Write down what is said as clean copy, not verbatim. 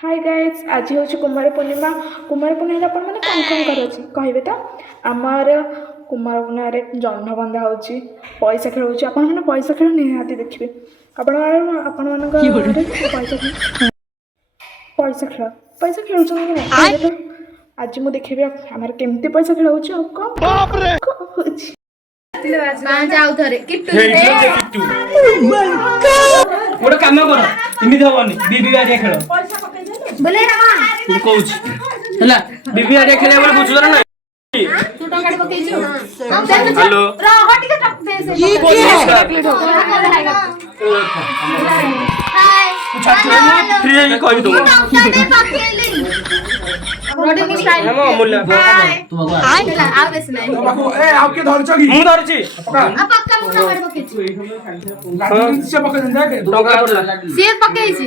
Hi guys आज हूँ कुमार पूर्णिमा। कुमार पूर्णिमा आप मैंने कौन कौन कर कहे तो आमर कुमार पूर्णिम जह्न बंधा हो पैसा खेल हो पैसा खेल निहाती देखिए आपण पैसा खेल पैसा खेल तो आज मुझे देखी आम केमती पैसा खेल हो गोटे काम कर इमित हबनी बीबी आडिया खेल बोले तू कहूची हला बीबी आडिया खेले बोले बुझु ना तू टंका पकेइछु हेलो रह टिके टक दे से ये हाय फ्री है कहि दो रोटी मिस टाइम हम अमूल्य हाय आ बेस नहीं ए आपके धरछ की मु धरची आ पक्का मुंडा मार पकेइछु लाठी से पकड़ दे टका पड़ला सिर पकेइछि